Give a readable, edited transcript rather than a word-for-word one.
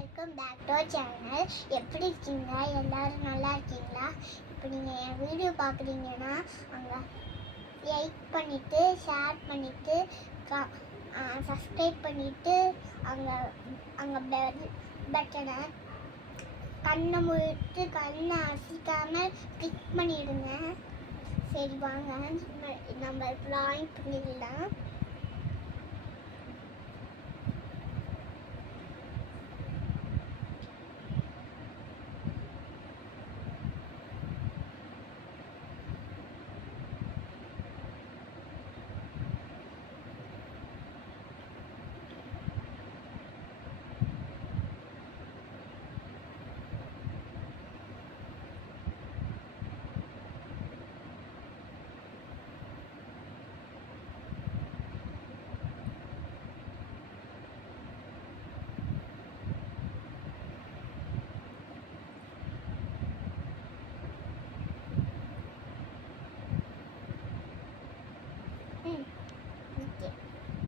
Welcome back to channel. எப்படி இருக்கீங்க? எல்லாரும் நல்லா இருக்கீங்களா? இப்போ நீங்கள் என் வீடியோ பார்க்குறீங்கன்னா அங்கே லைக் பண்ணிவிட்டு ஷேர் பண்ணிவிட்டு சப்ஸ்கிரைப் பண்ணிவிட்டு அங்கே பெல் பட்டனை கண்ணை மூடிட்டு கண்ணை அசைக்காமல் கிளிக் பண்ணிவிடுங்க. சரி வாங்க நம்ம ட்ராயிங் பண்ணிடலாம்.